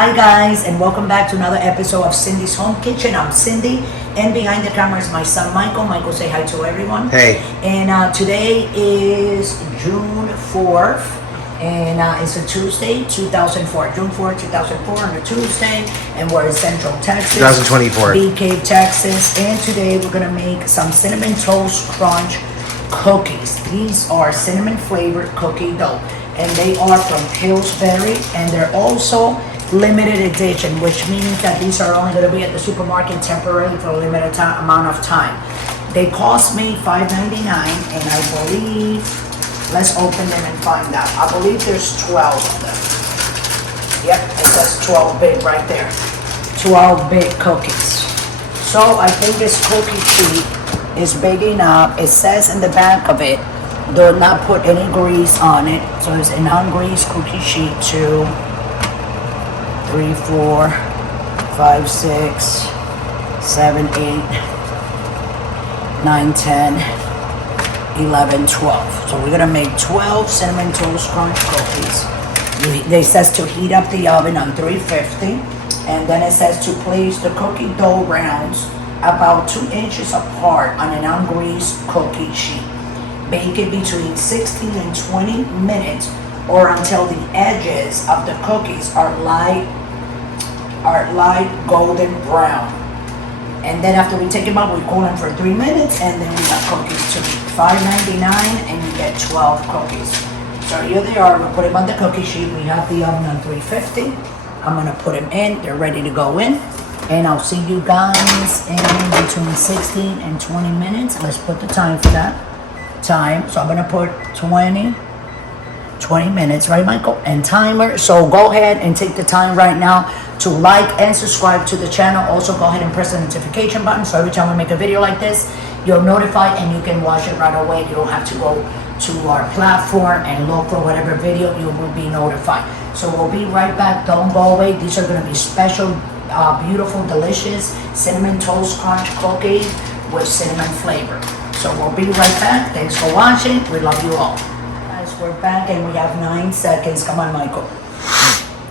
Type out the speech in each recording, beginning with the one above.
Hi guys, and welcome back to another episode of Cindy's Home Kitchen. I'm Cindy, and behind the camera is my son Michael. Michael, say hi to everyone. Hey. And today is June 4th, and it's a Tuesday, 2004. June 4th, 2004 on a Tuesday, and we're in Central Texas. 2024. Bee Cave, Texas, and today we're gonna make some Cinnamon Toast Crunch cookies. These are cinnamon flavored cookie dough, and they are from Pillsbury, and they're also limited edition, which means that these are only going to be at the supermarket temporarily for a limited amount of time. They cost me $5.99, and I believe, let's open them and find out. I believe there's 12 of them. Yep, it says 12 big right there. 12 big cookies. So I think this cookie sheet is big enough. It says in the back of it, do not put any grease on it. So it's a non-grease cookie sheet too. 3, 4, 5, 6, 7, 8, 9, 10, 11, 12. So we're gonna make 12 Cinnamon Toast Crunch cookies. It says to heat up the oven on 350, and then it says to place the cookie dough rounds about 2 inches apart on an ungreased cookie sheet. Bake it between 16 and 20 minutes or until the edges of the cookies are light golden brown. And then after we take them out, we cool them for 3 minutes, and then we got cookies to eat. $5.99, and you get 12 cookies. So here they are. We'll put them on the cookie sheet. We have the oven on 350. I'm gonna put them in. They're ready to go in. And I'll see you guys in between 16 and 20 minutes. Let's put the time for that. So I'm gonna put 20 minutes, right, Michael? And timer. So go ahead and take the time right now to like and subscribe to the channel. Also, go ahead and press the notification button, so every time we make a video like this, you're notified and you can watch it right away. You don't have to go to our platform and look for whatever video. You will be notified. So we'll be right back. Don't go away. These are going to be special, beautiful, delicious Cinnamon Toast Crunch cookies with cinnamon flavor. So we'll be right back. Thanks for watching. We love you all. Guys, we're back and we have 9 seconds. Come on, Michael.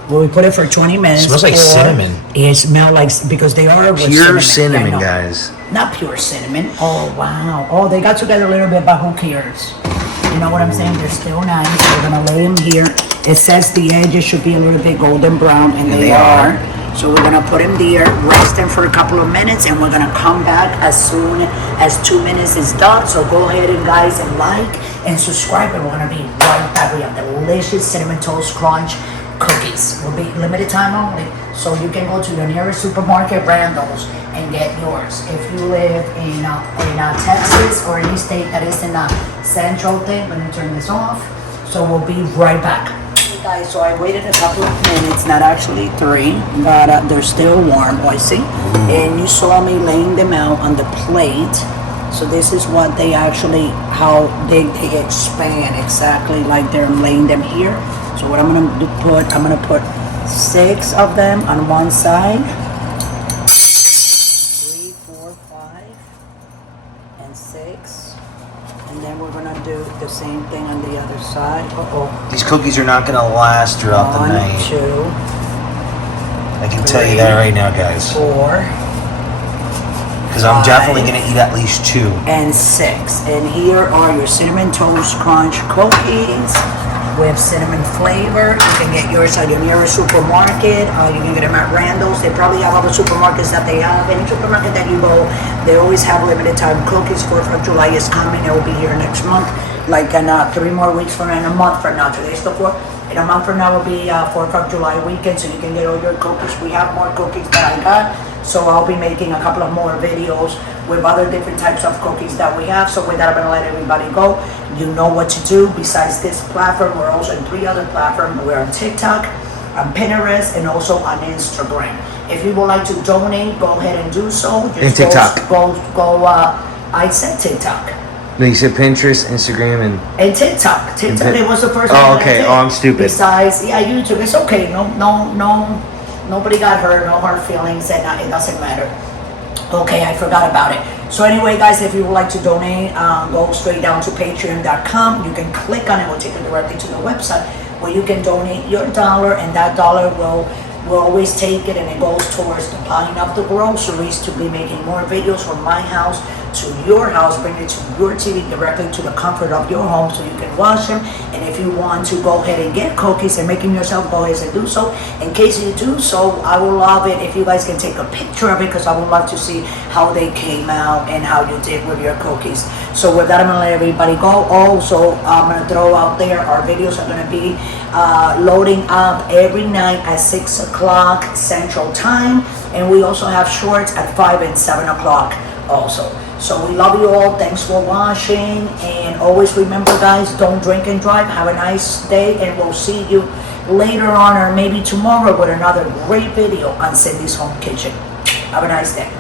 Well, we put it for 20 minutes. It smells like cinnamon. It smells like, because they are with pure cinnamon, guys. Not pure cinnamon. Oh, wow. Oh, they got together a little bit, but who cares? You know what I'm saying? They're still nice. We're going to lay them here. It says the edges should be a little bit golden brown, and they are. So we're going to put them there, rest them for a couple of minutes, and we're going to come back as soon as 2 minutes is done. So go ahead and guys, and like and subscribe, and we're going to be right back. We have delicious Cinnamon Toast Crunch cookies. Will be limited time only, so you can go to the nearest supermarket, Randall's, and get yours. If you live in Texas or any state that is in a central thing, let me turn this off. So we'll be right back. Hey guys, so I waited a couple of minutes, not actually 3, but they're still warm, I see. And you saw me laying them out on the plate. So this is what they actually, how they expand, exactly like they're laying them here. So what I'm gonna put 6 of them on one side, 3, 4, 5, and 6, and then we're gonna do the same thing on the other side. These cookies are not gonna last throughout the night. 1, 2, I can tell you that right now, guys. 4, because I'm definitely gonna eat at least 2. And 6. And here are your Cinnamon Toast Crunch cookies with cinnamon flavor. You can get yours at your nearest supermarket. You can get them at Randall's. They probably have other supermarkets that they have. Any supermarket that you go, they always have limited time cookies. 4th of July is coming. It will be here next month. Like in 3 more weeks from now, in a month from now. Today's the 4th. In a month from now will be 4th of July weekend, so you can get all your cookies. We have more cookies that I got, so I'll be making a couple of more videos with other different types of cookies that we have. So with that, I'm gonna let everybody go. You know what to do. Besides this platform, we're also in 3 other platforms. We're on TikTok, on Pinterest, and also on Instagram. If you would like to donate, go ahead and do so. Just and TikTok. I said TikTok. No, you said Pinterest, Instagram, and TikTok. TikTok, it was the first one. Oh, okay. Oh, I'm stupid. Besides, yeah, YouTube, it's okay. Nobody got hurt, no hard feelings, and it doesn't matter. Okay, I forgot about it. So anyway, guys, if you would like to donate, go straight down to patreon.com. You can click on it. It will take you directly to the website where you can donate your $1, and that $1 will we'll always take it and it goes towards the buying up the groceries to be making more videos from my house to your house, bring it to your TV directly to the comfort of your home so you can watch them. And if you want to go ahead and get cookies and make them yourself, go ahead and do so. In case you do so, I will love it if you guys can take a picture of it, because I would love to see how they came out and how you did with your cookies. So with that, I'm gonna let everybody go. Also, I'm gonna throw out there, our videos are gonna be loading up every night at 6 o'clock Central Time, and we also have shorts at 5 and 7 o'clock also. So we love you all. Thanks for watching, and always remember, guys, don't drink and drive. Have a nice day, and we'll see you later on or maybe tomorrow with another great video on Cindy's Home Kitchen. Have a nice day.